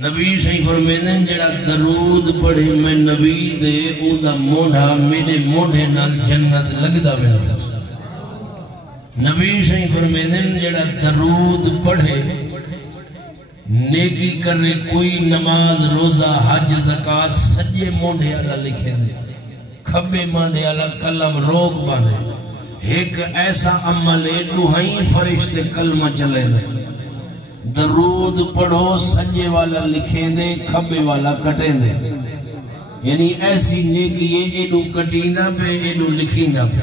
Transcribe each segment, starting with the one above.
نبی صحیح فرمیدن جڑا درود پڑھے میں نبی دے او دا موڑا میرے موڑے نال جنت لگدا میرا نبی صحیح فرمیدن جڑا درود پڑھے نیکی کرے کوئی نماز روزہ حج زکاة سجے موڑے اللہ لکھے دے کھبے موڑے اللہ کلم روک بانے ایک ایسا عمل ہے دوہائیں فرشتے کلمہ چلے دے درود پڑھو سجے والا لکھیں دے کھبے والا کٹیں دے یعنی ایسی نیکی ہے ایڈو کٹیندہ پہ ایڈو لکھیندہ پہ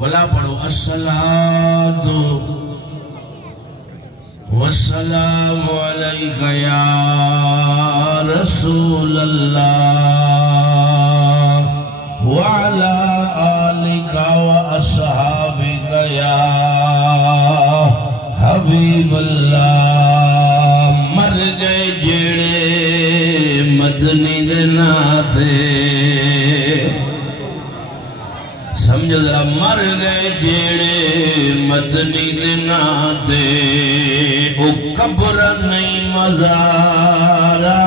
بلا پڑھو الصلاة والسلام علیکہ یا رسول اللہ وعلا آلکہ واصحابکہ یا حبیب اللہ مر گئے جیڑے مدنی دینا تھے سمجھو ذرا مر گئے جیڑے مدنی دینا تھے او قبر نہیں مزارا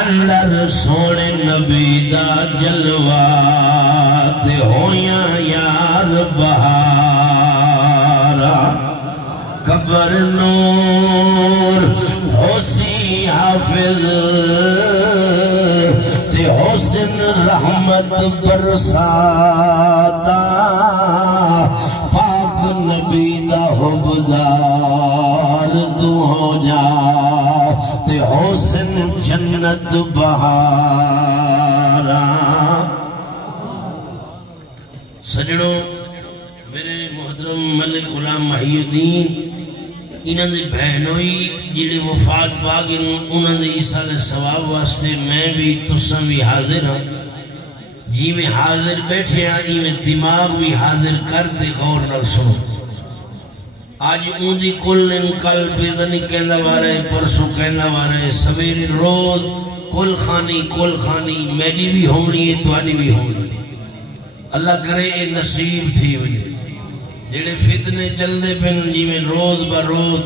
اندر سونے نبی دا جلوہ تے ہویاں یار بہارا قبر نور حسین حافظ تے حسن رحمت برساتا پاک نبی دا حبدار تو ہو جا تے حسن جنت بہارا سجنوں میرے محترم ملک غلام محی الدین انہاں دے بہنوئی جڑے وفات باغن انہاں دے ایسال ثواب واسطے میں بھی تساں بھی حاضر ہاں جی میں حاضر بیٹھے ہاں جی میں دماغ بھی حاضر کرتے غور نہ سنو آج اون دی کل کل پیدا نہیں کہندہ بارے پرسوں کہندہ بارے سویرے روز کل خانی میری بھی ہونی ہے توانی بھی ہونی اللہ کرے اے نصیب تھی ہوئی جڑے فتنے چل دے پن جی میں روز بروز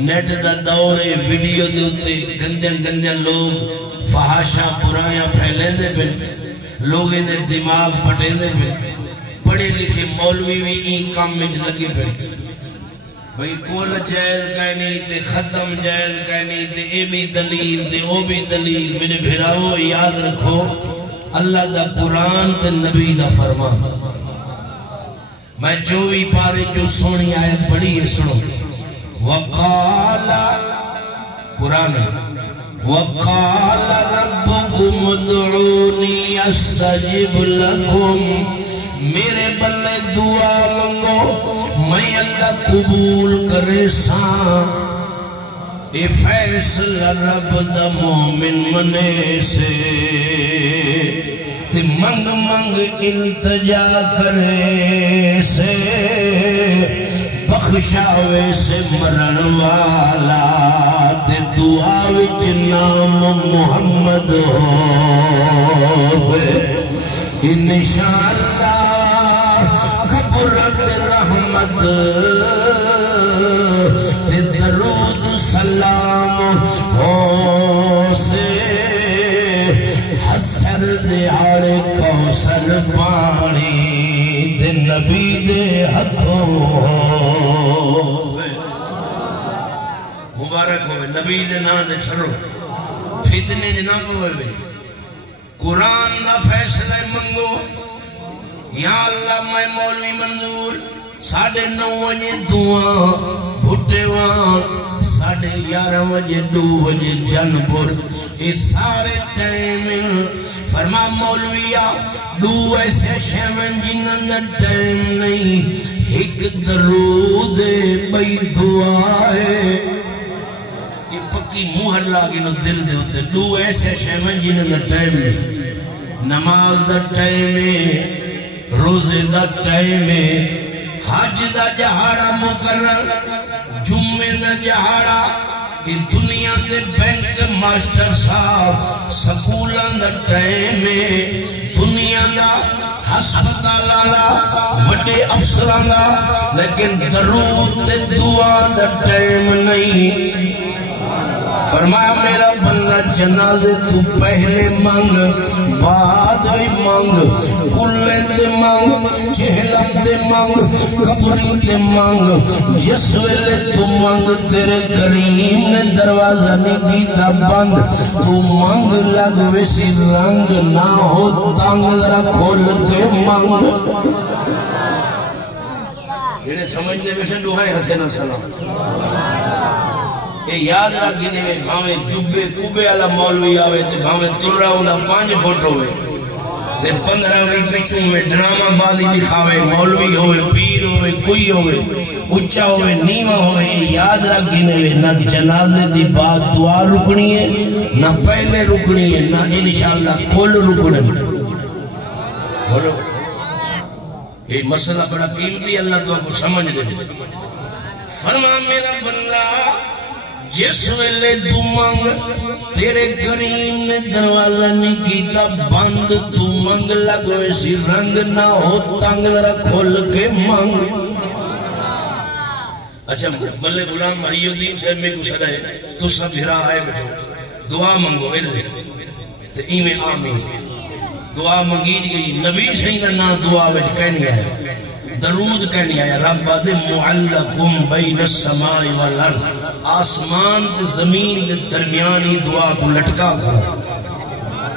نیٹ دا دورے ویڈیو دے ہوتے گندیاں لوگ فحاشا برایاں پھیلیں دے پن لوگیں دے دماغ پٹیں دے پن پڑھے لکھے مولوی بھی این کام میں لگے پن بھئی کول جائز کہنی تے ختم جائز کہنی تے اے بھی دلیل تے او بھی دلیل میرے بھراؤ یاد رکھو اللہ دا قرآن تے نبی دا فرمان میں چووی پارے جو سونی آیت پڑھی ہے سنو وقال قرآن وقال ربكم ادعوني استجب لكم میرے بلے دعا منگو میں اللہ قبول کرے ساں اے فیصلہ رب دا مومن منے سے تے منگ منگ التجا کرے سے بخشاوے سے مرن والا تے دعا وچ نام محمد ہو سے انشاءاللہ قبرت رحمت تے درود سلام ہو سے حسر دیارے کوثر پانی تے نبی دے ہتھوں سے مبارک ہوئے نبی دے نا دے چھرو فتنے دے نا پوئے قرآن دا فیصلہ منگو یا اللہ میں مولوی منظور 9:30 بجے دعا بھٹے وہاں 11:30 بجے 2 بجے جنپور اس سارے ٹائم فرما مولویا 2 ایسے شیمن جنہاں دا ٹائم نہیں ایک درود بئی دعا ہے یہ پکی مہر لاغی نو دل دے ہوتے 2 ایسے شیمن جنہاں دا ٹائم نہیں نماز دا ٹائم ہے روزے دا ٹائم ہے حج دا جہاڑا مقرر جمعے دا جہاڑا یہ دنیا دے بینک ماسٹر صاحب سکولان دا ٹائم ہے دنیا دا ہسپتالان دا وڈے افسران دا لیکن درود تے دعا دا ٹائم نہیں فرمایا میرا بندہ جنازے تو پہلے مانگ بعد بھی مانگ کلے تے مانگ چہلم تے مانگ قبری تے مانگ جس ویلے تو مانگ تیرے کریم نے دروازہ نہیں کیتا بند تو مانگ لگ ویسی رنگ نہ ہو تانگ ذرا کھول کے مانگ انہیں سمجھتے بیٹھے دعائیں حسین السلام اے یاد رکھنے میں بھاویں جبے کبے والا مولوی آوے تے بھاویں ترہ انہا 5 فٹ ہوئے تے 15 پچھوں میں ڈرامہ بازی دکھاوے مولوی ہوئے پیر ہوئے کوئی ہوئے اچھا ہوئے نیمہ ہوئے یاد رکھنے میں نہ جنازے دی بات دعا رکھنی ہے نہ پہلے رکھنی ہے نہ انشاءاللہ کل رکھنے بولو یہ مسئلہ بڑا قیمتی اللہ تو آپ کو سمجھ دے فرما میرا بندہ جس ویلے تو مانگ تیرے کریم نے دروازہ نہیں کیتا بند تو مانگ لگو ایسی رنگ نہ ہو تنگ ذرا کھول کے مانگ اچھا ملے غلام محی الدین شہر میں کچھ ہے تو سب بھرا آئے بیٹھو دعا مانگو تو ایمیں آمین دعا مانگی گئی نبی سیدہ نا دعا ویٹ کہنی آیا درود کہنی آیا رب دے معلقم بین السماء والارض آسمان تے زمین تے درمیانی دعا کو لٹکا کھا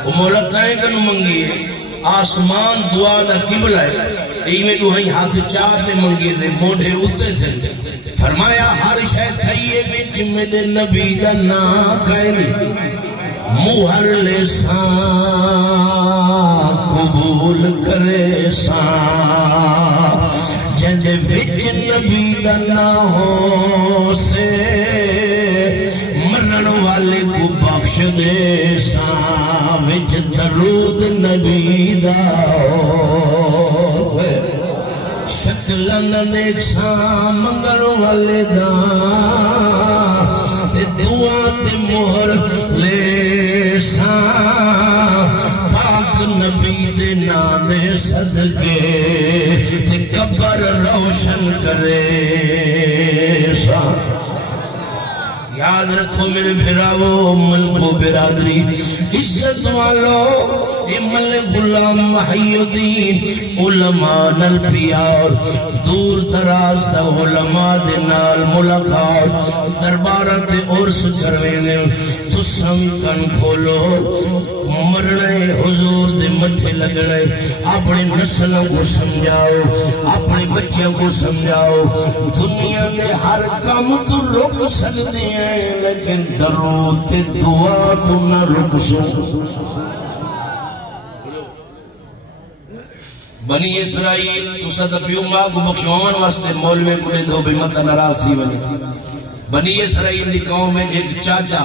وہ مولا تائیں کنو منگی ہے آسمان دعا دا قبل ہے ایمیں دوہائی ہاتھ چاہتے منگی دے موڑے اتے تھے فرمایا ہر شاید تھئیے بچ میرے نبی دا نا کہنی مہر لسان قبول کرے سان جنج وچ نبی دا نہ ہو سے مرن والے کو بخش دے سان وچ درود نبی دا ہو سے شکلن نیک سان منگن والے دا تے دعا تے مہر لے سان پاک نبی دے نامے صدقے تے قبر روشن کرے سان یاد رکھو میرے بھراو ملک و برادری عزت والو ملک غلام محی الدین علماء نل پیار دور دراز دا علماء دے نال ملاقات دربارات عرص کروینے تو سمکن کھولو مرنے حضور دے مٹھے لگنے اپنے نسلوں کو سمجھاؤ اپنے بچوں کو سمجھاؤ دنیا دے ہر کام تو رک سکتے ہیں لیکن درود دعا تو نہ رک سو بنی اسرائیل تو صدا پیومبا کو بخشوان واسطے مولوے کڑے دو بھی مطا نراز تھی بنی اسرائیل دی قوم میں ایک چاچا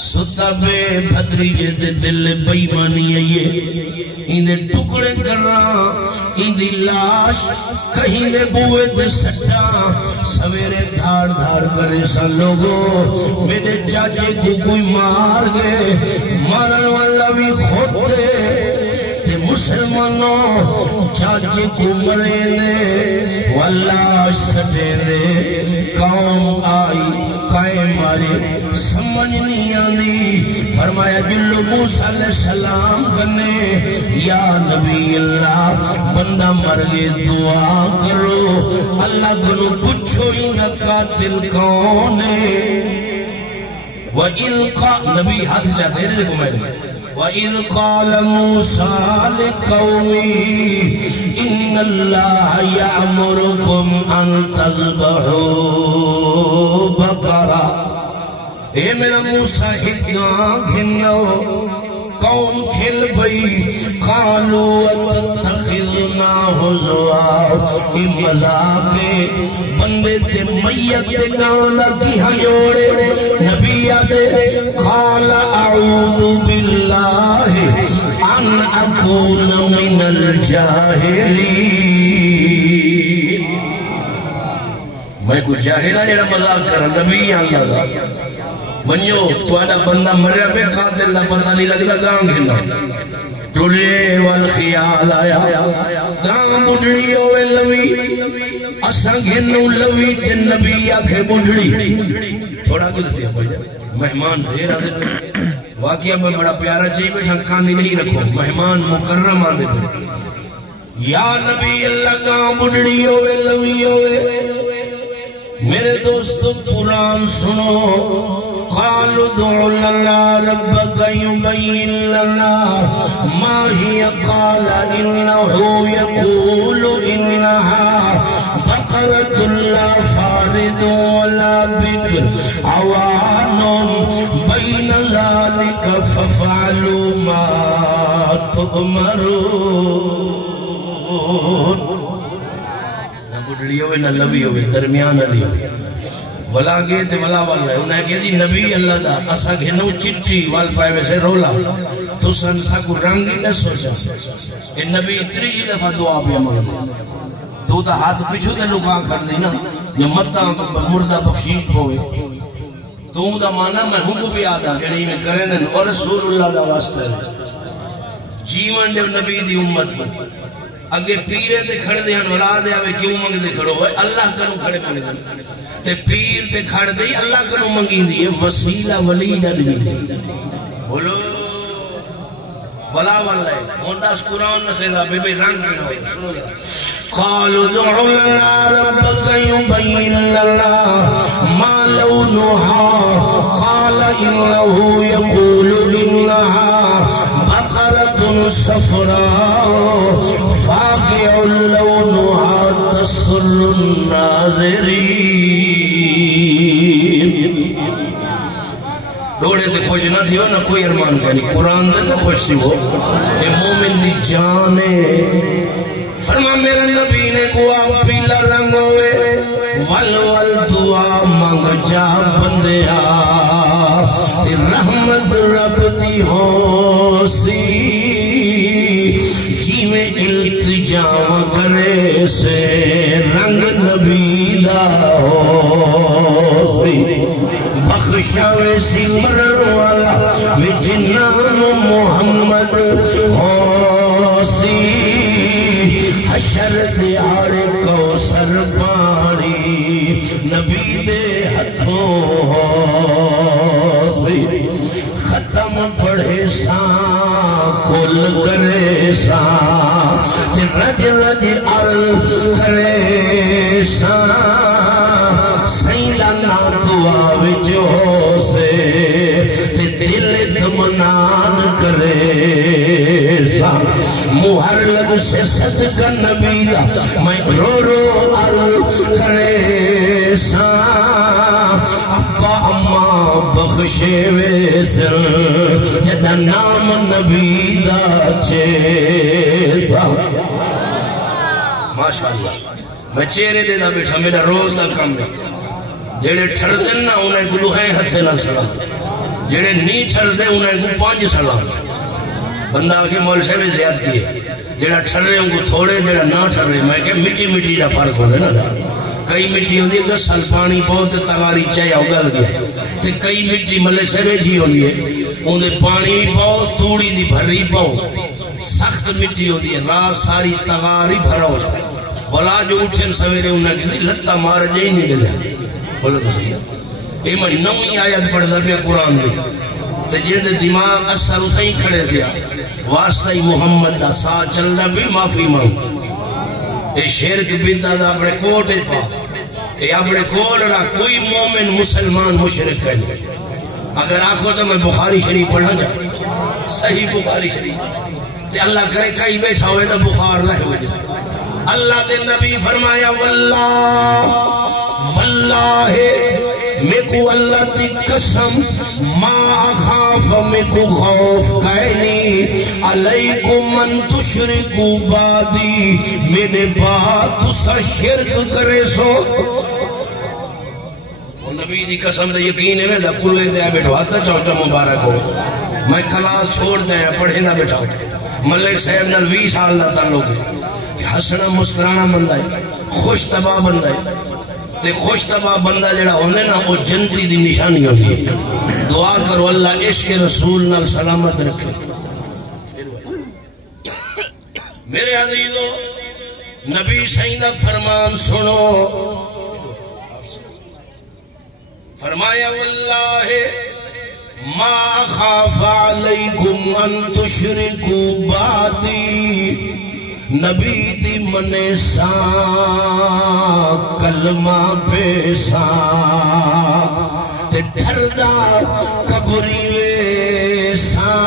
ستا بے بھتریجے دے دل بیمانی آئیے اندے ٹکڑے کرنا اندی لاش کہیں دے بوئے دے سٹا سویرے دھار دھار کرے سا لوگوں میرے چاچے کو کوئی مار گئے مارن والا بھی خود دے مسلمانوں چاچے کو مرے دے واللہ سٹے دے قوم آئی قائم آرے سمجھ نہیں آنی فرمایا جلو موسیٰ علیہ السلام کنے یا نبی اللہ بندہ مرگے دعا کرو اللہ کنو پچھو ہی نہ قاتل کونے وَإِذْ نبی ہاتھ چاہتے ہیں لکھو میں نے وَإِذْ قَالَ مُوسَىٰ لِقَوْمِهِ إِنَّ اللَّهَ يَأْمُرُكُمْ أَن تَذْبَحُوا بَقَرَةً اے میرا موسیٰ ہدگاں گھنو قوم کھل بئی قالوا وَتَتَّخِذْنَا هُزُوًا اے مذاقے بندے تے میت تے گانا کی ہاں جوڑے نبی آدھے قال اعوذ باللہ ان اکون من الجاہلین میں کوئی جاہلہ جڑا مذاق کرا نبی آنگا دا منیو تو آڈا بندہ مریا پہ قاتل نہ پتہ نہیں لگتا گاں گھنا ٹولے والخیال آیا گاں بڑھڑی ہوئے لوی اساں گھنوں لوی تے نبی آکھے بڑھڑی تھوڑا کو دیتے ہیں بھائی مہمان دھیر آدھے پر واقعہ میں بڑا پیارا چاہیے بیٹھا کانی نہیں رکھو مہمان مکرم آدھے پر یا نبی اللہ گاں بڑھڑی ہوئے لوی ہوئے میرے دوستو قرآن سنو قالوا ادع لنا ربك يبين لنا ما هي قال إنه يقول إنها بقرة لا فارض ولا بكر عوان بين ذلك فافعلوا ما تؤمرون نہ بڑھڑی ہوئے نہ لوی ہوئے درمیان علی ہوئے ولا گئے تھے ولا والا ہے انہیں کہا جی نبی اللہ دا اسا گھنو چٹی وال پائے ویسے رولا تو سنسا کو رنگی نہ سوچا کہ نبی اتری ہی دفعہ دعا پہ مانگ دے تو تا ہاتھ پیچھو دے لکا کر دی نا جو متا مردہ بخشید ہوئے تو دا مانا میں ہوں کو بھی آدھا کہ نہیں میں کریں دن اور رسول اللہ دا واسطہ ہے جیون دے نبی دی امت پر اگے پیرے تے کھڑ دے ہن ولا دے آوے کیوں منگ دے کھڑو ہوئے اللہ کنو کھڑے منگ دے تے پیر تے کھڑ دے اللہ کنو منگی دی وسیلہ ولید علی بولو بلا والا ہے ہونداس قرآن نہ سیدھا بے بے رنگ کی ہوئے سنو گا قالوا ادع لنا ربك يبين لنا ما لونها قال إنه يقول إنها بقرة صفراء فاقع لونها تسر الناظرين روڑے تے خوش نہ تھی ہو نہ کوئی ارمان کرنی قرآن دے تے خوش سی ہو اے مومن دی جانے فرما میرا نبی نے گوا پیلا رنگ ہوئے ول دعا مانگ جا بندیا تے رحمت رب دی ہو سی جی میں التجام کرے سے رنگ نبی دا ہو سی بخشاوے سی مرن والا وی جنان محمد ہو سی حشر دے آڑے کوثر پانی نبی دے ہتھوں ہو سی ختم پڑھے ساں کل کرے ساں رج رج عرض کرے ساں سیدہ نا دعا وچو سے دل دمنان کرے ساں مہر لگ سے صدقہ نبی دا میں رو رو عرض کرے ساں ابا اماں بخشے ویسن جدہ نام نبی دا چیسا ماشاءاللہ میں چہرے دے دا بیٹھا میرا روزہ کم دا جیڑے ٹھر دن نا انہیں کو لوہے ہتھے نہ سلام جیڑے نہیں ٹھر دے انہیں کو 5 سلام بندہ آگے مول سے بھی زیاد کیے جیڑا ٹھر رہے ان کو تھوڑے جیڑا نہ ٹھر رہے میں کہ مٹی مٹی دا فرق ہو دے نا دا کئی مٹی ہو دی 10 سال پانی پاؤ تے تغاری چاہیا اگل گیا تے کئی مٹی ملے سے بیجی ہو دی ہے انہیں پانی بھی پاؤ توڑی دی بھری پاؤ سخت مٹی ہو دی ہے رات ساری تغاری بھرا ہو جائے بلا جو اٹھن سویرے انہیں کسی لتا مار جائی نہیں دلیا بولو تو صحیح ہے اے میں نوی آیت پڑھ دا پیا قرآن دی تے جیدے دماغ اثر اسے کھڑے سیا واسطہ محمد دا سا چل دا بھی معافی مانگ اے شرک بیدہ دا اپنے کوٹے پا اے اپنے کوٹ رہا کوئی مومن مسلمان مشرک کہیں اگر آنکھو تو میں بخاری شریف پڑھا جا صحیح بخاری شریف تے اللہ کرے کئی بیٹھا ہوئے دا بخار لہ ہوئے اللہ دے نبی فرمایا واللہ میں کو اللہ تی قسم ما اخاف میں کو خوف کہنی علیکم من تشرکو بادی میرے بعد تسا شرک کرے سو نبی دی قسم دے یقین ہے دا کلے دے بیٹھو آتا چوچا مبارک ہو میں کلاس چھوڑ دیں پڑھیں دا بیٹھا ملک صاحب نال 20 سال دا تعلق ہے ہسنا مسکرانا بندہ ہے خوش طبع بندہ ہے تے خوش طبع بندہ جڑا ہوندے نا وہ جنتی دی نشانی ہوندی ہے دعا کرو اللہ عشق رسول نال سلامت رکھے میرے عزیزو نبی سیدہ فرمان سنو فرمایا واللہ ما خاف علیکم ان تشرکو بادی نبی دی منے ساں کلمہ پیساں تے ڈھردا قبری ویساں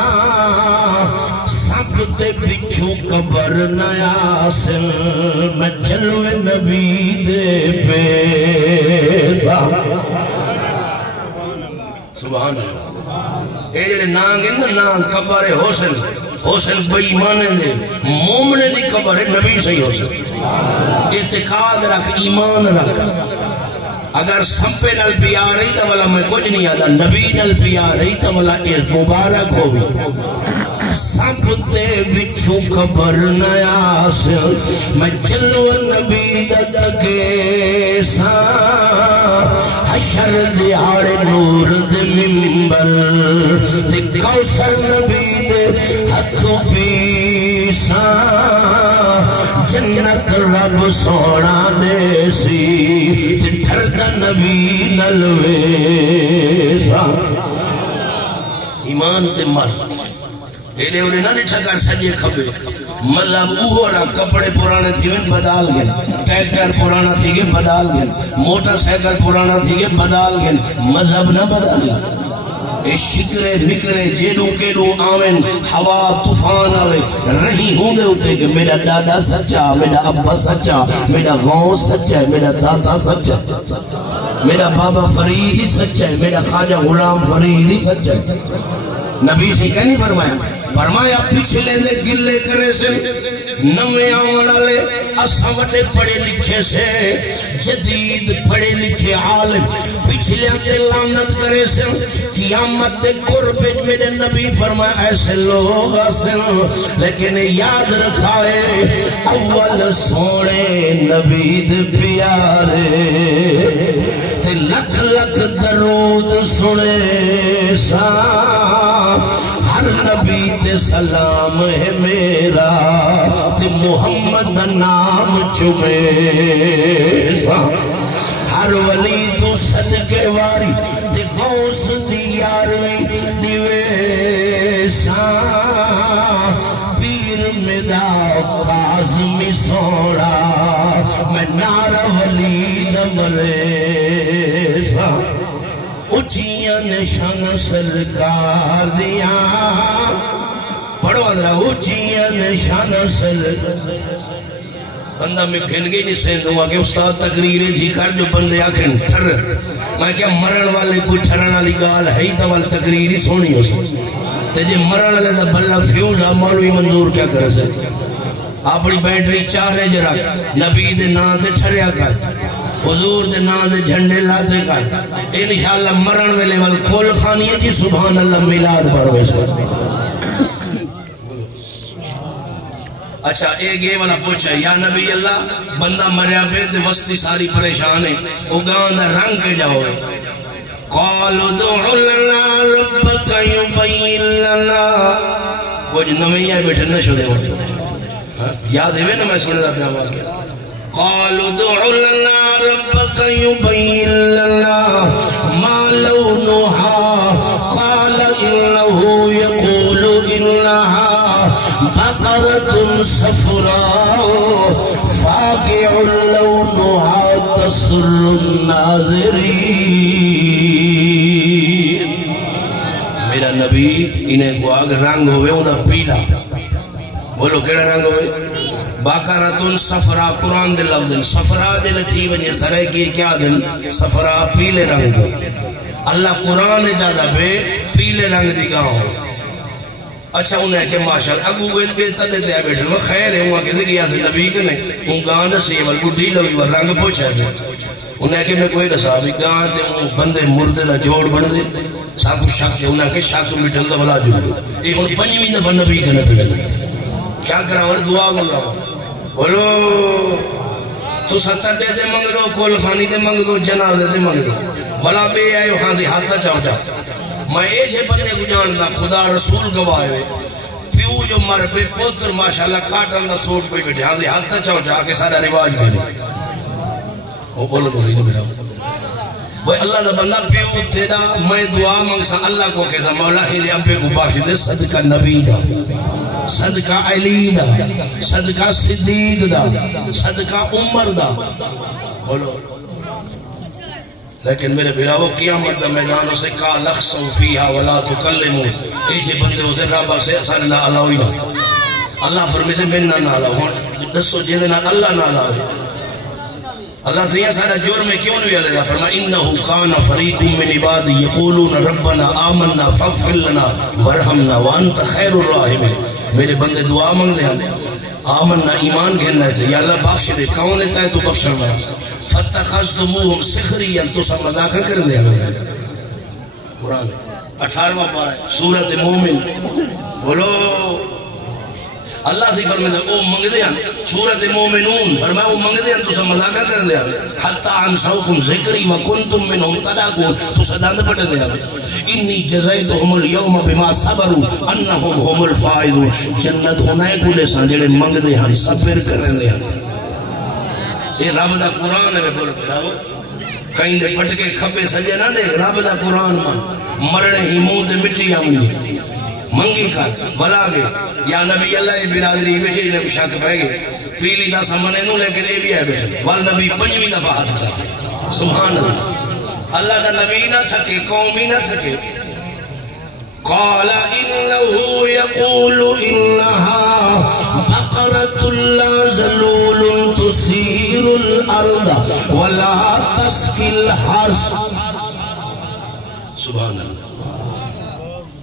سب تے بچھو قبر نیاسل میں جلوے نبی دے پیساں سبحان اللہ اے جڑے نانگ ہیں نانگ قبر حسن حسن بے ایمانے دے مومنے دی قبر ہے نبی صحیح حسن اعتقاد رکھ ایمان رکھ اگر سمپے نل پیا رہی تا والا میں کچھ نہیں آدھا نبی نل پیا رہی تا والا مبارک ہوئی سمپتے بچھو قبر نیاس میں جلو نبی دتکے ساں حشر دیار نور دے ممبر دے کوثر نبی دے ہتھوں پیساں جنت رب سونا دے سی تے ٹھردا نبی نلوے ساں ایمان تے مر ایلے انہیں نہ نٹھا کر سجے کھبے مطلب اوہ رہا کپڑے پرانے تھی گئے بدال گئے ٹریکٹر پرانا تھی گئے بدال گئے موٹر سائیکل پرانا تھی گئے بدال گئے مذہب نہ بدال گئے اے شکرے مکرے جیڑوں کیڑوں آویں ہوا طوفان آوے رہی ہوں دے ہوتے کہ میرا دادا سچا میرا ابا سچا میرا غوث سچا ہے میرا دادا سچا میرا بابا فرید ہی سچا ہے میرا خواجہ غلام فرید ہی سچا ہے نبی سے کیا نہیں فرمایا فرمایا پچھلے دے گلے کرے سے نمے آمنا لے اساوٹے پڑھے لکھے سے جدید پڑھے لکھے عالم پچھلے دے لعنت کرے سے قیامت دے قربت میرے نبی فرمایا ایسے لوگ آسن لیکن یاد رکھائے اول سونے نبی دے پیارے تے لکھ لکھ درود سنے سا ہر نبی تے سلام ہے میرا تے محمد نام چمے سا ہر ولی تو صدقے واری تے غوث دیاروی دیوے سا پیر میرا قاسمی سوڑا میں نارا ولی نمرے سا اچھیاں نشان سرکار دیا پڑھو اندرہ اچھیاں نشان سرکار بندہ میں گھن گئی نہیں سینس ہوا کہ استاد تقریریں جی کر جو بندے آکھیں ٹھر میں کیا مرن والے کوئی ٹھرن والی گال ہے ہی تا والی تقریری سونی ہو سکتی تے جی مرن والے دا بلہ فیوز مولوی منظور کیا کر سکتے اپنی بیٹری چارے جرا نبی دے نا تے ٹھریا کر حضور دے نا دے جھنڈے لاتے کر انشاءاللہ مرن ویلے وال کول خانی ہے جی سبحان اللہ میلاد پڑھوے سے اچھا ایک یہ والا پوچھا یا نبی اللہ بندہ مریا پہ تے وسطی ساری پریشان ہے وہ گاندہ رنگ کے جاؤے قالوا دعو لنا ربک یبین لنا کچھ نمی آئے بیٹھے نشو دے یاد ہے نا میں سنے دا اپنا واقعہ قالوا دعو لنا ربك يبين لنا ما لونها قال إنه يقول إنها بقرة صفراء فاقع لونها تسر الناظرين میرا نبی انہیں کو آگ رنگ ہوئے انہیں پیلا بولو کیڑا رنگ ہوئے باقارتن صفرا قرآن دے لفظ دن صفرا دل تھی ونجے سرے کی کیا دن صفرا پیلے رنگ دن اللہ قرآن جادہ بے پیلے رنگ دی گاؤں اچھا انہیں کہ ماشاءاللہ اگو گوئل بے تلے دیا بیٹھے وہ خیر ہے وہاں کسی کیا سے نبی کے نہیں ان گاندہ سے یہ گھڑی لوی وہ رنگ پوچھا ہے انہیں کہ میں کوئی رسا بھی گاندے بندے مردے دا جوڑ بڑھ دے ساکو شک ہے انہیں کہ شک مٹل دا بلا جوڑ دے ایک ان پنجویں دفعہ نبی کے نبی لگا کیا کرا ورہ دعا مگا بولو تو ستر دے دے منگ دو کول خانی دے منگ دو جنازے دے منگ دو بلا بے آئے ہاں سے ہاتھا چاہتا میں ایجے بندے کو جانتا خدا رسول گواہ ہوئے پیو جو مر پہ پوتر ماشاءاللہ کاٹن دا سوٹ پہ بیٹھے ہاں ہاتھ تا چاہو جا کے سارا رواج گئے وہ بولو تو صحیح میرا وہ اللہ دا بندہ پیو تیرا میں دعا منگسا اللہ کو کہتا مولا ہی ابے کو باقی دے صدقہ نبی دا صدقہ علی دا صدقہ صدیق دا صدقہ عمر دا بولو لیکن میرے بھراو قیامت دا میدانوں سے کا لخصو فیہا ولا تکلمو ایچے بندے اسے رابع سے اثر نہ علاوی نا اللہ فرمی سے من نہ علاو دسو جیدنا اللہ نہ علاوی اللہ سے یہ سارا جرم کیوں نہیں علیہ فرما انہو کان فریق من عباد یقولون ربنا آمنا فاغفر لنا ورحمنا وانت خیر الراحم میرے بندے دعا مانگ دے ہم آمنا ایمان گھننا سے یا اللہ بخش دے کون ہے تو بخشن گا فتخذتموہم سخریا تو سب مذاکہ کر دے ہمیں قرآن 18واں پارہ سورۃ مومن بولو اللہ سے فرمائے او منگ دے ہم سورۃ مومنون فرمائے او منگ دے ہم تو سب مذاکہ کر دے ہمیں حتی انسوکم ذکری وکنتم منہم تلاکون تو سب داندے پڑے دے ہمیں انی جزائتہم اليوم بما صبروا انہم ہم الفائدون جنت ہونائے کو لے سان جڑے منگ دے ہم صبر کر دے ہم یہ رب دا قرآن ہے بولو پھراو کہیں دے پٹکے کھپے سجے نہ دے رب دا قرآن مرنے ہی منہ تے مٹی آمنی منگی کر بلا گئے یا نبی اللہ برادری بیٹھے انہیں شک پہ گئے پیلی دا سمنے نو لیکن یہ بھی ہے بیٹھے والنبی پنجویں دفعہ ہاتھ چاہتے سبحان اللہ اللہ دا نبی نہ تھکے قومی نہ تھکے قال انہو یقول انہا بقرۃ لا ذلول تثیر الارض ولا تسقی الحرث سبحان اللہ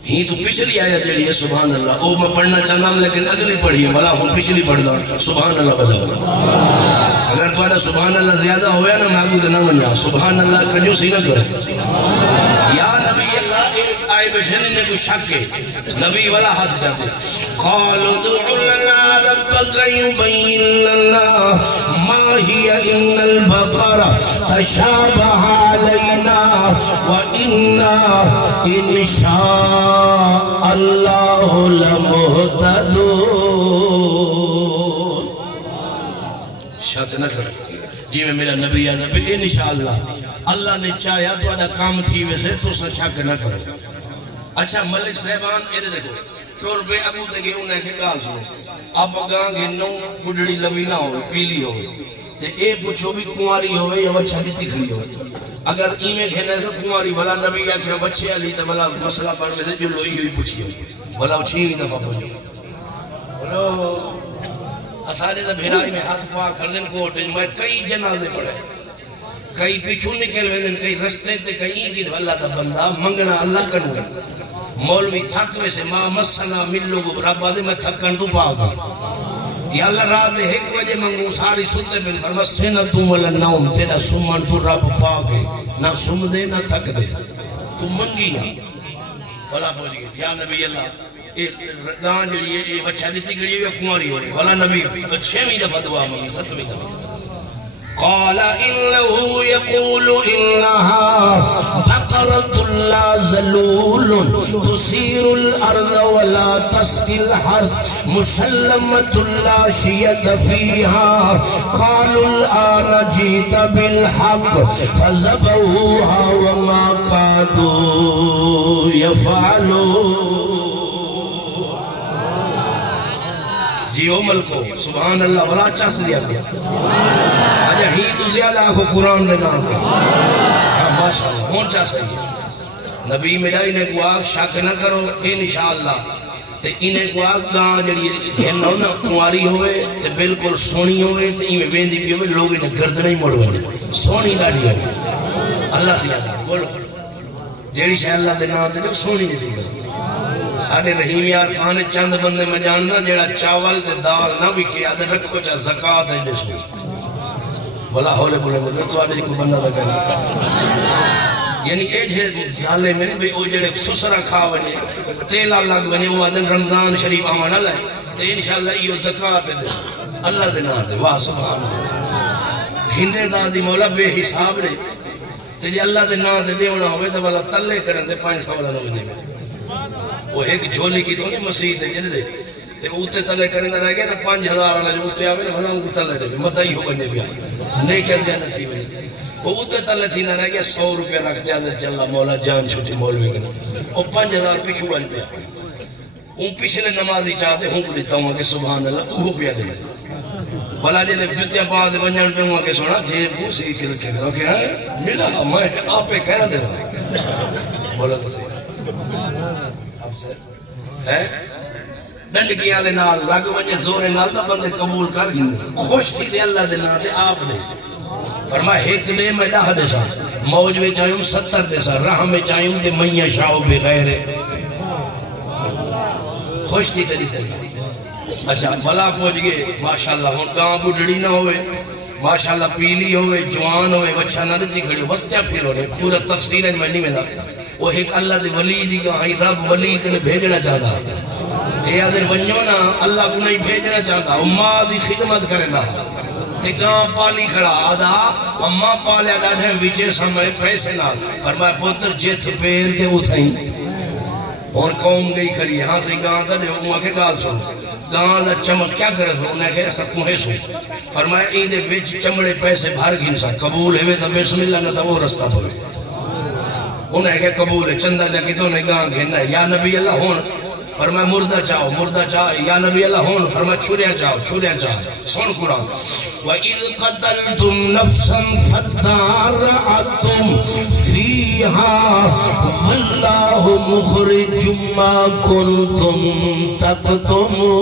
ہی تو پچھلی آیت جڑی ہے سبحان اللہ او میں پڑھنا چاہنا ہوں لیکن اگلی پڑھی ہے بلا ہوں پچھلی پڑھ دا سبحان اللہ بجاؤ اگر تو آنا سبحان اللہ زیادہ ہویا نا میں آگو دینا منیا سبحان اللہ کنجو سی نہ کر یا نبی اللہ آئے بیٹھے نے کوئی شک ہے نبی والا ہاتھ جاتے قالوا دعو لنا ربک یبین لنا ما ہی ان البقر تشابہ علینا وإنا انشاء اللہ لمہتدون شک نہ کر جی میں میرا نبی آدھا بھی انشاءاللہ اللہ نے چاہیا تو آدھا کام تھی ویسے تو سا شک نہ کرو اچھا ملک صاحبان ایرے دیکھو ٹور پہ اگو تے گئے انہیں کہ گال سنو آپ گاں گے نو بڑھڑی لوی نہ ہوئے پیلی ہوئے تے اے پوچھو بھی کنواری ہوئے یا بچہ بھی تکھری ہوئے اگر ایمیں کہنے سے کنواری بھلا نبی یا کہ بچے علی تے بھلا مسئلہ پڑھ میں سے جو لوئی ہوئی پوچھی ہوئی بھلا چھویں دفعہ پوچھی بھلو اساڑے دا بھیرائی میں ہاتھ پاک کر دن کوٹ میں کئی جنازے پڑھے کئی پیچھو نکل ویدن کئی رستے تے کئی کی اللہ دا بندہ منگنا اللہ کنو مولوی تھک ویسے ماں مسنا ملو گو ربا دے میں تھکن تو پاگا یا اللہ رات ایک وجہ منگو ساری ستے بن فرما سینتوں والا نوم تیرا سمن تو رب پاگے نہ سم دے نہ تھک دے تو منگی یا بھلا پوچھ گئے یا نبی اللہ دان جڑی ہے یہ بچہ دیتی گڑی ہے کنواری ہو رہی بھلا نبی چھویں دفعہ دعا منگی ستویں دفعہ قال إنه يقول إنها بقرة لا ذلول تثير الأرض ولا تسقي الحرث مسلمة لا شية فيها قالوا الآن جئت بالحق فذبحوها وما كادوا يفعلون جیو ملکو سبحان اللہ بلا اچھا سے دیا گیا آجا ہی تو زیادہ آنکھو قرآن میں نہ آنکھو ماشاءاللہ ہون چاہ سکتے نبی میرائی نے کو آگ شک نہ کرو انشاءاللہ تے انہیں کو آگ گاں جڑی گھنو نا کنواری ہوئے تے بالکل سونی ہوئے تے انہیں بیندی بھی ہوئے لوگ انہیں گردن ہی مڑ ہوئے سونی لاڑی ہوئے اللہ سے یاد بولو جیڑی شاہ اللہ دے نا دے لوگ سونی نہیں تھی گئے سارے رحیم یار خانے چند بندے میں جاننا جیڑا چاول تے دال نہ بھی کیا دے رکھو چاہ زکاة ہے جس میں بلا ہولے بولے دے تو آبی کو بندہ دا کرنا یعنی ایج ہے ظالے میں بھی او جڑے سسرہ کھا ونجے تیلہ لگ ونجے وہ آدن رمضان شریف آمانا لائے تے انشاءاللہ یہ زکاة دے اللہ دے نہ دے واہ سبحان اللہ گھندے دا دی مولا بے حساب نے تے جی اللہ دے نہ دے دیونا ہوئے تو بلا تلے کرن دے 500 والا نہ مجھے وہ ایک جھولی کی تو نہیں مسیح سے جلے دے تے اوتے تلے کرنے رہ گیا نا 5000 والا جو اوتے آوے نا بھلا ان کو تلے دے متا ہی ہو بنے پیا نہیں کر جانا تھی وجہ وہ اوتے تلے تھی نہ رہ گیا 100 روپیہ رکھ دیا تے چلا مولا جان چھٹی مولوی کنا وہ 5000 پیچھے بن پیا ان پچھلے نمازی چاہتے ہوں کو دیتا ہوں کہ سبحان اللہ وہ پیا دے بھلا جلے جتیاں پاہ دے بنجان پہ ہوں کہ سونا جیب کو سی کے رکھے کرو کہ ہاں ملا میں آپ پہ کہنا دے بولا تو صحیح افسر ہے ڈنڈکی آلے نال لگ وجہ زورے نال تا بندے قبول کر گئے خوش تھی دے اللہ دے ناتے آپ دے فرمایا ایک دے میں 10 دے سا موج میں چاہیوں 70 دے سا راہ میں چاہیوں تے میاں شاہو بغیر خوش تھی تری تری اچھا بلا پہنچ گئے ماشاءاللہ ہون گاں بڑھڑی نہ ہوئے ماشاءاللہ پیلی ہوئے جوان ہوئے بچہ نہ رتی کھڑی وستیا پھر ہونے پورا تفصیل ہے میں نہیں میں دا وہ ایک اللہ دے ولی دی گاں رب ولی کنے بھیجنا چاہتا اے آدھر بنجو نا اللہ کو نہیں بھیجنا چاہتا اماں دی خدمت کرے دا تے گاں پالی کھڑا آدھا اماں پالیا ڈاڑھیں ویچے سامنے پیسے نال فرمایا پوتر جیت پیر کے اتھائیں اور قوم گئی کھڑی یہاں سے گاں دا دے اماں کے گال سن گاں دا چمک کیا کرے تو انہیں کہا ایسا کوہے سو فرمایا این دے ویچ چمڑے پیسے بھار گھنسا قبول ہے تا بسم اللہ نہ تا وہ رستہ پوے انہیں کہا قبول ہے چندہ جاکی تو انہیں گاں گھننا ہے یا نبی اللہ ہون فرمایا مردہ چاہو یا نبی اللہ ہون فرمایا چھوڑیاں چاہو سن قرآن وَإِذْ قَتَلْتُمْ نَفْسًا فَدَّارَعَتُمْ فِيهَا وَاللَّهُ مُخْرِجٌ مَا كُنْتُمْ تَكْتُمُونَ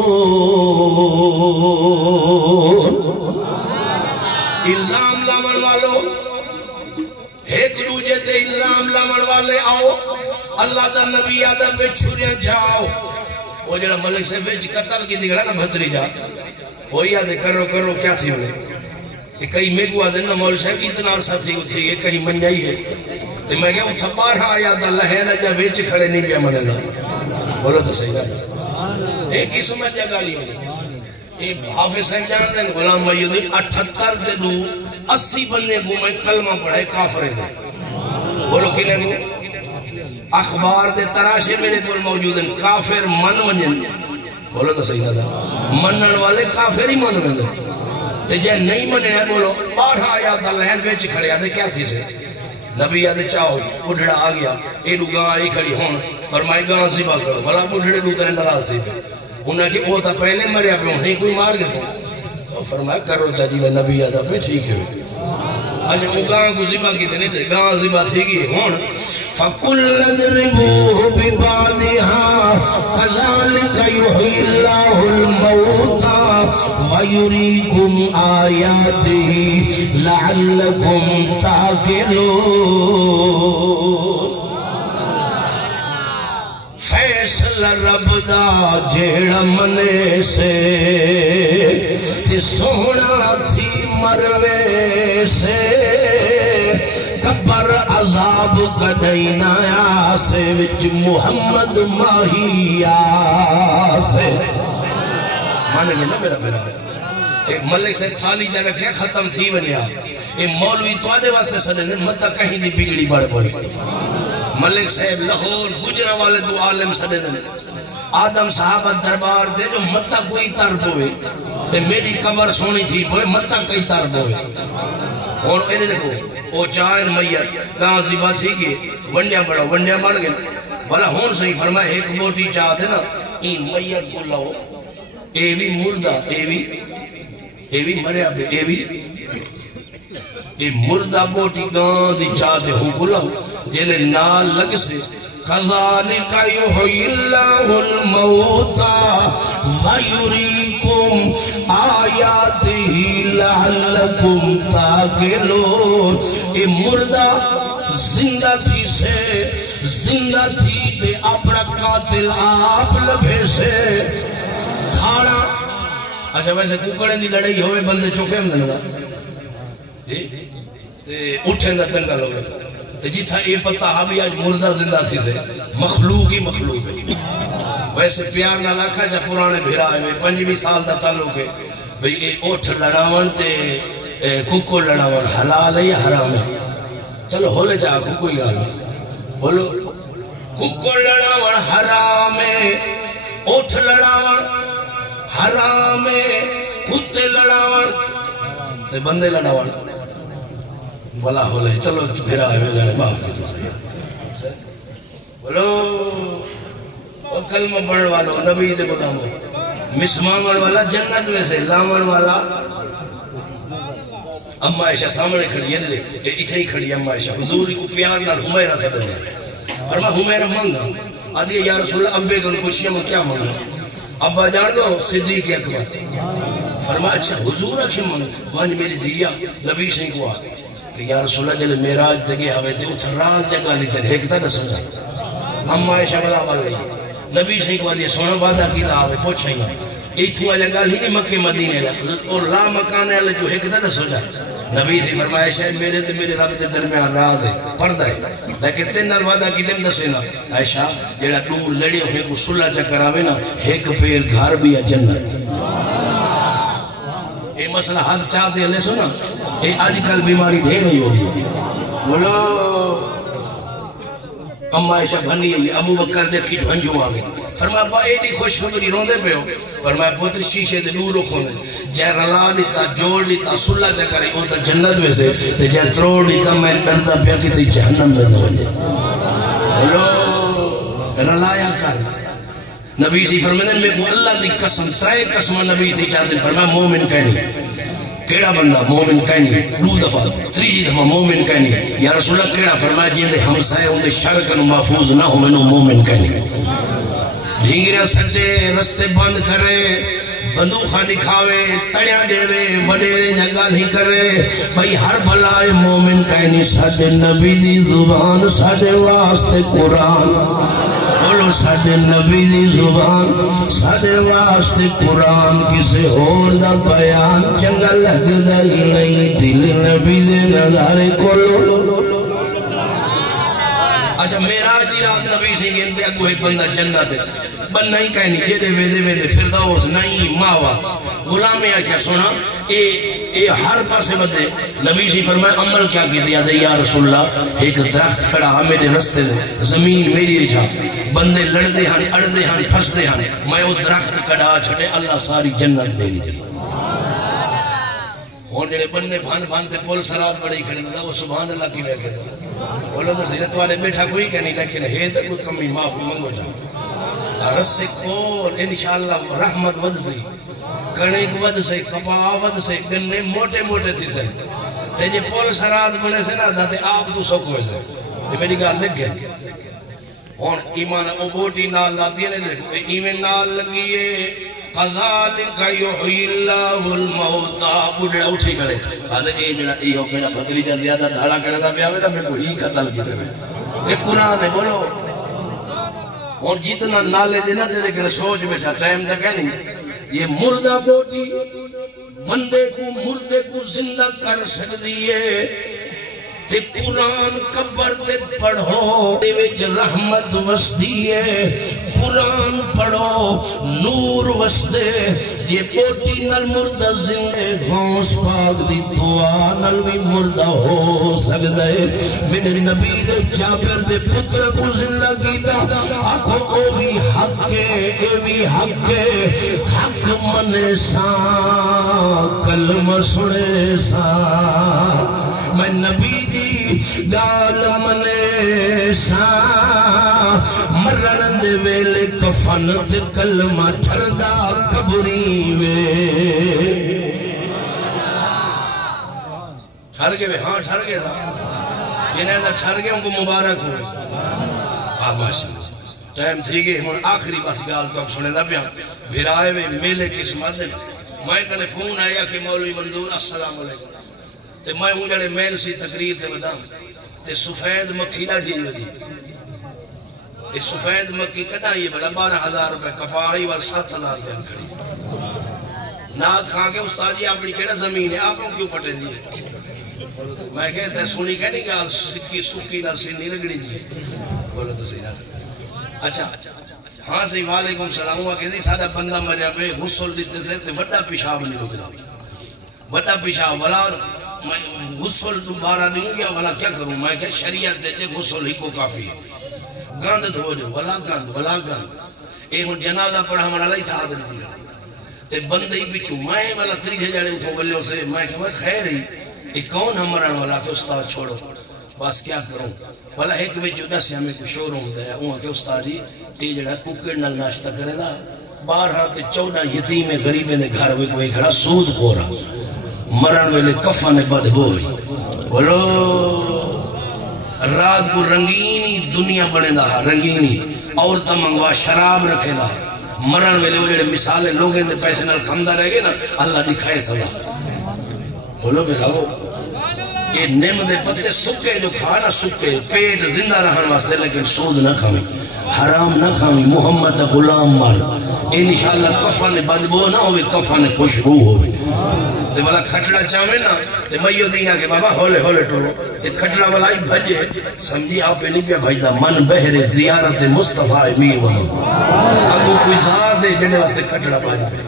الزام لامن والو ایک دوجہ تے الزام لامن والے آؤ اللہ دا نبی آدھا پہ چھوڑیاں جاؤ وہ جڑا ملک سے بیچ قتل کی دیکھڑا نا بھتری جا وہی آدھے کرو کیا تھی انہیں کئی میں کو آدھے نا مول صاحب اتنا عرصہ تھی اتھی یہ کہیں من جائی ہے تو میں کہا اتھا بارہ آیا تھا لہینا جا بیچ کھڑے نہیں بیا منے دا بولو تو صحیح گا ایک ہی سمجھ جا گالی ہوئی حافظ صاحب جان دیں غلام میدین 78 دے دو 80 بندے کو میں کلمہ پڑھے کافرے دے بولو کنے کو اخبار دے تراشے میرے کول موجود ہیں کافر من منجن بولو تو صحیح نہ منن والے کافر ہی من منجن تے جے نہیں مننے ہیں بولو 12 آیات اللہ بیچ کھڑے آدھے کیا تھی سے نبی آدھے چاہو بڑھڑا آ گیا ایڈو گاں آئی کھڑی ہون فرمائے گاں زیبا کرو بھلا بڑھڑے دو ترے نراز تھی پہ انہاں کہ وہ تا پہلے مریا پہ انہیں کوئی مار گئے تھا فرمائے کرو چاہی میں نبی آدھا پہ ٹھیک ہے اچھا وہ گاں کو زبا کی تھی نہیں گاں زبا تھی گئی ہون فَقُلْ نَدْرِبُوهُ بِبَعْدِهَا كَذَلِكَ يُحْيِي اللَّهُ الْمَوْتَى وَيُرِيكُمْ آيَاتِهِ لَعَلَّكُمْ تَعْقِلُونَ فیصلہ رب دا جیڑا منے سے تی سونا تھی مروے سے کبر عذاب کدینا سے وچ محمد ماہیا سے مانے گے نا میرا ایک ملک سے تھالی جا رکھے ختم تھی بنیا ایک مولوی تو آدھے واسطے سدے دن مطا کہیں دی بگڑی بڑھ پڑی ملک صاحب لاہور گجرہ والے دو عالم سدے دن آدم صحابہ دربار دے جو مطا کوئی ترب ہوئے تے میری قبر سونی تھی پوئے مطا کئی ترب ہوئے اور اینے دیکھو او چاہن میت گاں زیبا تھی گئے ونڈیاں بڑھا ونڈیاں بڑھ گئے بھلا ہون صحیح فرمائے ایک موٹی چاہتے نا این میت کو لاؤ اے بھی مردہ اے بھی مریا پہ اے مردہ موٹی گاں دی چاہتے ہوں کو لاؤ جلے نال لگ سے كَذَلِكَ يُحْيِي اللَّهُ الْمَوْتَى وَيُرِيكُمْ آيَاتِهِ لَعَلَّكُمْ تَعْقِلُونَ اے مردہ زندہ تھی سے زندہ تھی دے اپنا قاتل آپ لبھے سے دھاڑا اچھا ویسے ککڑیں دی لڑائی ہوئے بندے چوکے ہم دنگا اٹھیں دا تنگا لوگے تو جی تھا یہ پتہ بھی آج مردہ زندہ تھی سے مخلوق ہی مخلوق ہے ویسے پیار نہ لکھا جا پرانے بھیرائے میں 25 سال دا تعلق ہے بھئی اے اوٹھ لڑاون تے ککو لڑاون حلال ہے یا حرام ہے چلو ہولے جا ککو ہی گال میں بولو ککو لڑاون حرام ہے اوٹھ لڑاون حرام کتے لڑاون تے بندے لڑاون بلا ہو لے چلو پھر آئے ہوئے گانے معاف کی تو صحیح بولو کلمہ پڑھن والو نبی دے غلامو مسمامن والا جنت میں سے لامن والا اما عائشہ سامنے کھڑی ہے اتھے ہی کھڑی اما عائشہ حضور کو پیار نال حمیرہ سے بنے فرما حمیرہ مانگا آدھی یا رسول اللہ ابے کو پوچھیا میں کیا مانگا ابا جان دو صدیق اکبر فرما اچھا حضور اکھی مانگ وانج میری دیا نبی سے کو آ کہ یا رسول اللہ جلے میراج دگے ہوئے تھے اتھا راز جگہ لیتے رہے کتا نہ سمجھا اما عائشہ بلا والی نبی سے کو آدھی سونا وعدہ کیتا آوے پوچھیں گا ایتھو آجا گال ہی نہیں مکہ مدینے اور لا مکان ہے جو ہے کتا نہ سمجھا نبی سے فرمایا شاید میرے تے میرے رب دے درمیان راز ہے پردہ ہے لیکن تین نال وعدہ کی دن نسینا عائشہ جیڑا دو لڑے ہوئے کو صلح چکر آوے نا ایک پیر گھر بھی ہے جنت اے مسئلہ حد چاہتے ہیں لے سنا اے آج کل بیماری ڈھیر نہیں ہو رہی بولو اما عائشہ بھنی ہے ابو بکر دیکھی جو ہنجوں آگے فرمایا با ایڈی خوش خبری روندے پہ ہو فرمایا پوتری شیشے دے دور رکھو نے جائے رلا دیتا جوڑ دیتا صلح دے کرے وہ تا جنت میں سے جائے تروڑ دیتا میں ڈردا پیا کہ تی جہنم میں نہ وجے بولو رلایا کر نبی سے فرمائے میں کو اللہ دی قسم ترائے قسم نبی سے چاہتے فرمایا مومن کہنی کیڑا بندہ مومن کہنی دو دفعہ تریجی دفعہ مومن کہنی یا رسول اللہ کیڑا فرمایا جن دے ہمسائے ہوں دے شرکن محفوظ نہ ہو میں مومن کہنی ڈھینگرے سچے رستے بند کرے بندوخہ دکھاوے تڑیاں دیوے وڈیرے جگال ہی کرے بھئی ہر بھلائے مومن کہنی ساڑھے نبی دی زبان ساڑھے واسطے قرآن بولو ساڑھے نبی دی زبان ساڑھے واسطے قرآن کسے اور دا بیان چنگا لگ دا ہی نہیں دل نبی دے نظارے کھولو اچھا میراج دی رات نبی سے گنتے اگو ایک بندہ جنت ہے بن نہیں کہنی جیدے ویدے فردوس نہیں ماوا غلامی کیا سنا اے ہر پاسے بدے نبی سے فرمائے عمل کیا کی دیا دے یا رسول اللہ ایک درخت کھڑا میرے رستے سے زمین میری جا بندے لڑ دے ہن اڑ دے ہن پھس دے ہن میں وہ درخت کھڑا چھڑے اللہ ساری جنت میری دی اور جڑے بندے بھان تے پول سرات بڑی کھڑے لگا وہ سبحان اللہ کی ویکے بولو تو سیدت والے بیٹھا کوئی کہنی لیکن ہے تو کوئی کمی معافی منگو جا رستے کھول انشاءاللہ رحمت ود سے کنک ود سے کپا ود سے گنے موٹے موٹے تھی سے تے جے پول سرات بنے سے نا داتے آپ تو سوک ہوئے سے یہ میری گال لگ گئے اور ایمان او بوٹی نال لاتی ہے نہیں ایمان نال لگیے قَذَلِكَ يُحْيِ اللَّهُ الْمَوْتَى بڑھڑا اٹھی کھڑے آدھے اے جڑا ایہو میرا بھتریجہ زیادہ دھاڑا کرے دا پیاوے دا میں کو ہی قتل کی طرح یہ قرآن ہے بولو اور جتنا نالے دینا دے لیکن سوچ بیٹھا ٹائم تک ہے نہیں یہ مردہ بوٹی بندے کو زندہ کر سکتی ہے تے قرآن قبر تے پڑھو دے وچ رحمت وسدی ہے قرآن پڑھو نور وسدے یہ بوٹی نال مردہ زندے غوث پاک دی دعا نال بھی مردہ ہو سکتا ہے میرے نبی نے جابر دے پتر کو زندہ کیتا آکھو او بھی حق ہے اے بھی حق ہے حق منے سا کلمہ سنے سا میں نبی گال منے سا مرن دے ویلے کفن تے کلمہ ٹھردا قبری وے ٹھر گئے ہاں ٹھر گئے تھا جنہیں دا ٹھر گئے ان کو مبارک ہوئے ہاں ماشاء ٹائم تھی گئے ہم آخری بس گال تو اب سنے دا بیان پھر آئے وے میلے قسمت دن میں کنے فون آیا کہ مولوی منظور السلام علیکم تے میں ہوں جڑے میل سی تقریر تے بدام تے سفید مکھی نہ ڈھیل دی یہ سفید مکھی کٹا یہ بلا 12,000 روپے کپاہی وال 7,000 دن کھڑی نات کھا کے استاد جی اپنی کیڑا زمین ہے آپ کیوں پٹے دیئے میں کہتا ہے سونی کہنی کہ سکی سکی نہ سینی رگڑی دیئے بولو تو سینہ اچھا ہاں سی وعلیکم السلام ہوا کہ سادہ بندہ مریا پہ غسل دیتے سے تے وڈا پیشاب نہیں رکھتا وڈا پیشاب ولا غسل دوبارہ نہیں ہو گیا ولا کیا کروں میں کہ شریعت دے جے غسل ہی کو کافی ہے گاند دھو جو ولا گاند اے ہن جنازہ پڑھا ہمارا لائی تھا دل دیا تے بندے ہی پچھو میں والا طریقے جاڑے اتھوں بلیوں سے میں کہ میں خیر ہی یہ کون ہمارا والا کہ استاد چھوڑو بس کیا کروں والا ایک وچ دس ہمیں کچھ شور ہوتا ہے وہاں کہ استاد جی یہ جڑا کوکڑ نال ناشتہ کرے دا 12 تے 14 یتیم غریبیں دے گھر وچ کوئی کھڑا سود خورا مرن ویلے کفن بدبو بولو رات کو رنگینی دنیا بنے دا رنگینی عورتاں منگوا شراب رکھے دا مرن ویلے وہ جڑے مثالیں لوگیں دے پیسے نال کھمدا رہ گئے نا اللہ دکھائے سزا بولو میرا وہ یہ نیم دے پتے سکے جو کھانا سکے پیٹ زندہ رہن واسطے لیکن سود نہ کھاویں حرام نہ کھاویں محمد غلام مر انشاءاللہ کفن بدبو نہ ہوئے کفن خوشبو ہوئے تے والا کھٹڑا چاہویں نا تے میو دینا کہ بابا ہولے ہولے ٹورو تے کھٹڑا والا ہی بھجے سمجھی آپ نہیں پیا بھجدا من بہر زیارت مصطفیٰ امیر وہاں اگو کوئی ذات ہے جنہیں واسطے کھٹڑا بھج پہ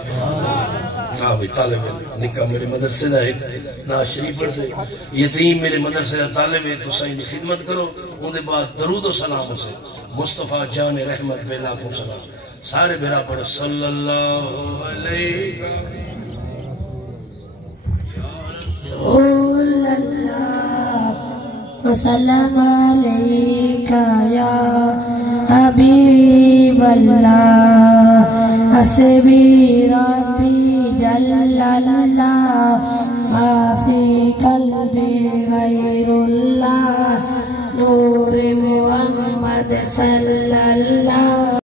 صاحب طالب نکا میرے مدرسے دا ایک ناز شریف پر سے یتیم میرے مدرسے دا طالب ہے تو سائیں دی خدمت کرو ان دے بعد درود و سلام سے مصطفیٰ جان رحمت بے لاکھوں سلام سارے بھرا پڑھو صلی اللہ علیہ صلی اللہ وسلم علیکہ یا حبیب اللہ حسبی ربی جل اللہ ما فی قلبی غیر اللہ نور محمد صلی اللہ